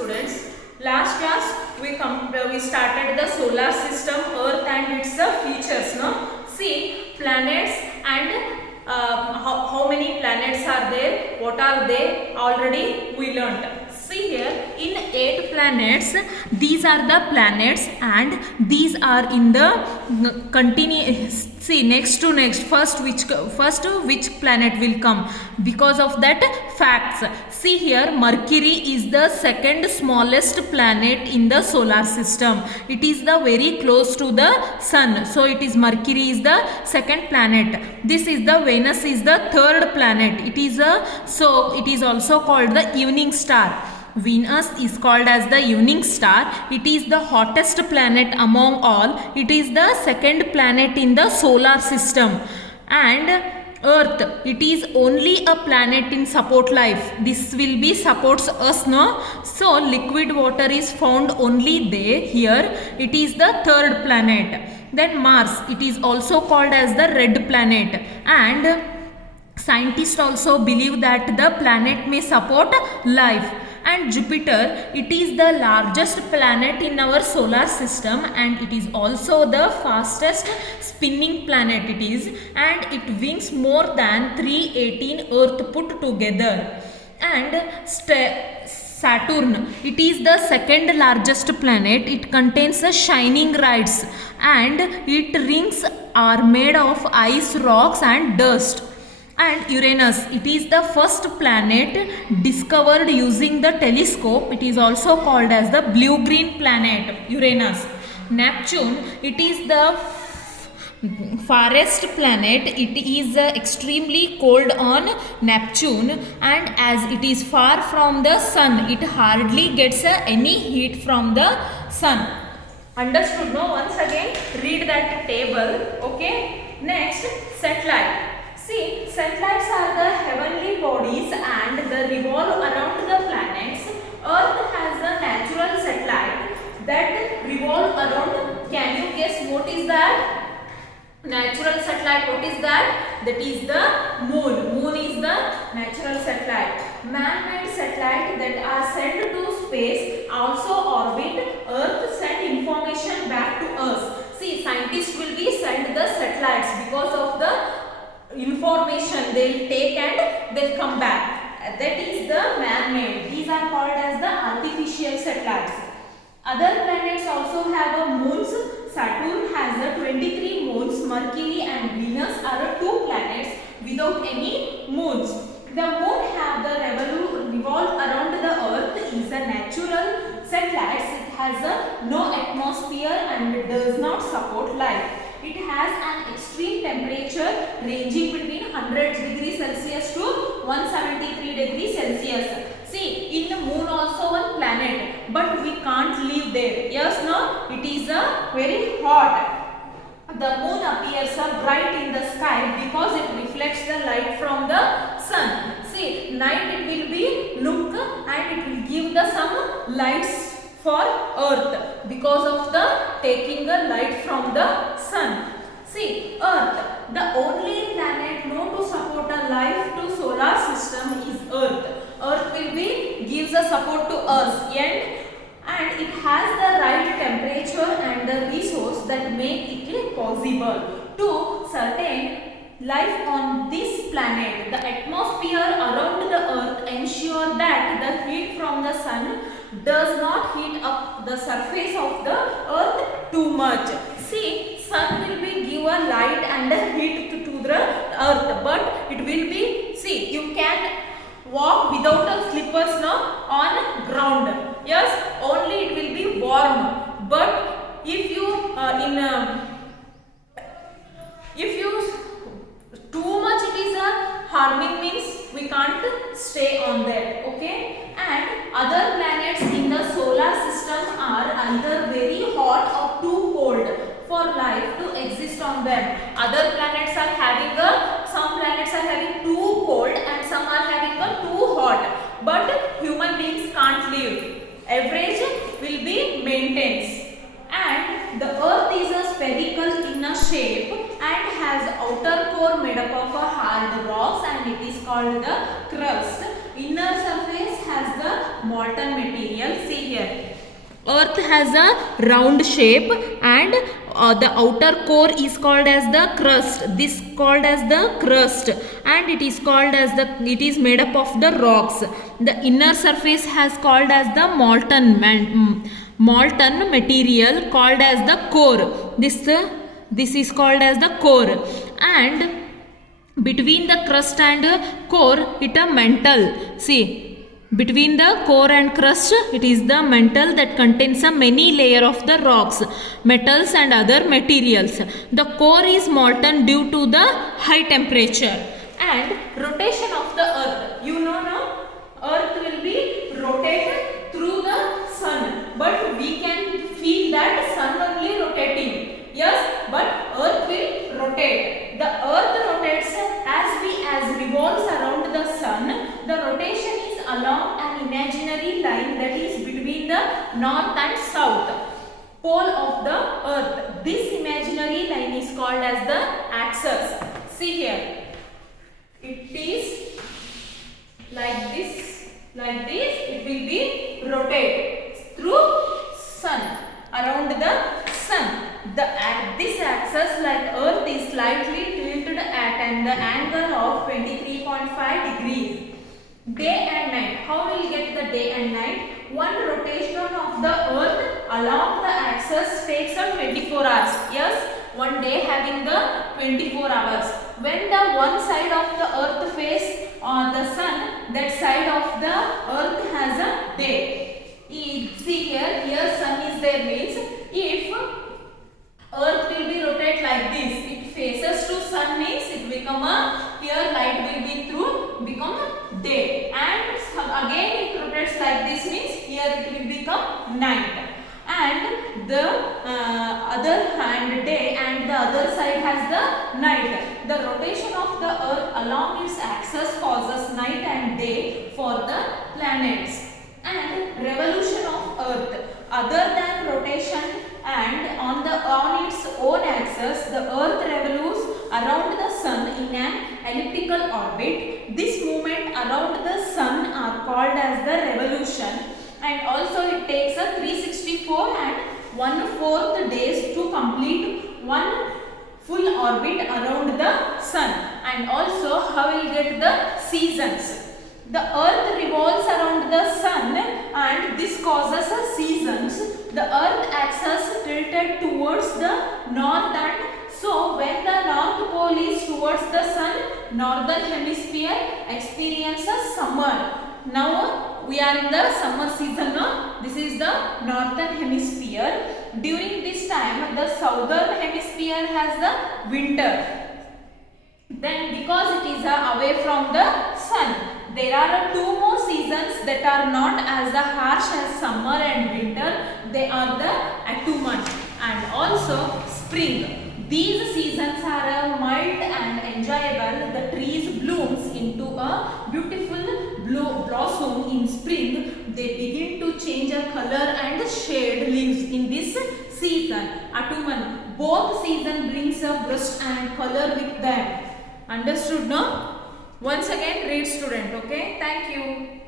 students. Last class we started the solar system, Earth and its features. No, see planets and how many planets are there? What are they? Already we learnt. See here, in 8 planets, these are the planets and these are in the continuous. See, next to next, first which planet will come, because of that facts. See here, Mercury is the second smallest planet in the solar system. It is the very close to the sun, so it is Mercury is the second planet. This is the Venus is the third planet. It is also called the evening star. Venus is called as the evening star. It is the hottest planet among all. It is the second planet in the solar system. And Earth, it is only a planet in support life. This will be supports us, no? So liquid water is found only there. Here it is the third planet. Then Mars, it is also called as the red planet, and scientists also believe that the planet may support life. And Jupiter, it is the largest planet in our solar system, and it is also the fastest spinning planet it is, and it wings more than 318 Earth put together. And Saturn, it is the second largest planet. It contains a shining rings, and its rings are made of ice, rocks and dust. And Uranus, it is the first planet discovered using the telescope. It is also called as the blue-green planet, Uranus. Neptune, it is the farthest planet. It is extremely cold on Neptune, and as it is far from the sun, it hardly gets any heat from the sun. Understood? No? Once again, read that table. Okay. Next, satellite. See, satellites are the heavenly bodies and they revolve around the planets. Earth has a natural satellite that revolve around. Can you guess what is that? Natural satellite, what is that? That is the moon. Moon is the natural satellite. Man-made satellite that are sent to space also orbit Earth, send information back to us. See, scientists will be send the satellites because of the information they will take and they will come back. That is the man-made. These are called as the artificial satellites. Other planets also have a moons. Saturn has a 23 moons. Mercury and Venus are 2 planets without any moons. The moon have the revolve around the earth is a natural satellite. It has no atmosphere and does not support life. It has an extreme temperature ranging between 100 degrees Celsius to 173 degrees Celsius. See, in the moon also one planet, but we can't live there. Yes, no? It is very hot. The moon appears bright in the sky because it reflects the light from the sun. See, night it will be look and it will give the some lights for earth because of the taking the light from the sun. See, Earth, the only planet known to support a life to solar system is Earth. Earth will be gives a support to us, and it has the right temperature and the resource that make it possible to sustain life on this planet. The atmosphere around the earth ensure that the heat from the sun does not heat up the surface of the earth too much. See, sun will be give a light and a heat to the earth, but it will be, see, you can walk without a slippers now on ground. Yes, only it will be warm. But if you too much it is harming, means we can't stay on there. Okay. And other planets in the solar system are either very hot or too cold for life to exist on them. Other planets are having some planets are having too cold and some are having too hot, but human beings can't live. Average will be maintains. And the earth is a spherical in a shape and has outer core made up of hard rocks, and it is called the crust. Inner surface has the molten material. See here. Earth has a round shape and the outer core is called as the crust. This called as the crust, and it is called as it is made up of the rocks. The inner surface has called as the molten material called as the core. This is called as the core, and between the crust and core it a mantle. See, between the core and crust it is the mantle that contains a many layer of the rocks, metals and other materials. The core is molten due to the high temperature and rotation of the earth. You know now, earth will be rotated through the sun, but we can feel that sun only rotating. Yes, but earth will rotate. The earth rotates as revolves around the sun. The rotation is along an imaginary line that is between the north and south pole of the earth. This imaginary line is called as the axis. See here, it is like this, it will be rotate through sun, around the sun. This axis, like earth, is slightly tilted at an angle of 23.5 degrees. Day and night. How will get the day and night? One rotation of the earth along the axis takes a 24 hours. Yes, one day having the 24 hours. When the one side of the earth face on the sun, that side of the earth has a day. See here sun is there, means if earth will be rotate like this, it faces to sun, means it become a, here light will be through, become a day, and again it rotates like this, means here it will become night, and the other hand day and the other side has the night. The rotation of the earth along its axis causes night and day for the planets. And revolution of earth, other than rotation and on its own axis, the earth revolves around the sun in an elliptical orbit. This movement around the sun are called as the revolution, and also it takes a 364 and 1/4 days to complete one full orbit around the sun. And also how will get the seasons. The earth revolves around the sun and this causes a seasons. The earth axis tilted towards the north, and so when the north pole is towards the sun, northern hemisphere experiences summer. Now we are in the summer season. No? This is the northern hemisphere. During this time the southern hemisphere has the winter. Then because it is away from the sun, there are two more seasons that are not as the harsh as summer and winter. They are the autumn and also spring. These seasons are mild and enjoyable. The trees blooms into a beautiful blossom in spring. They begin to change a color and shade leaves in this season. Autumn. Both season brings a burst and color with them. Understood, no? Once again, read student. Okay. Thank you.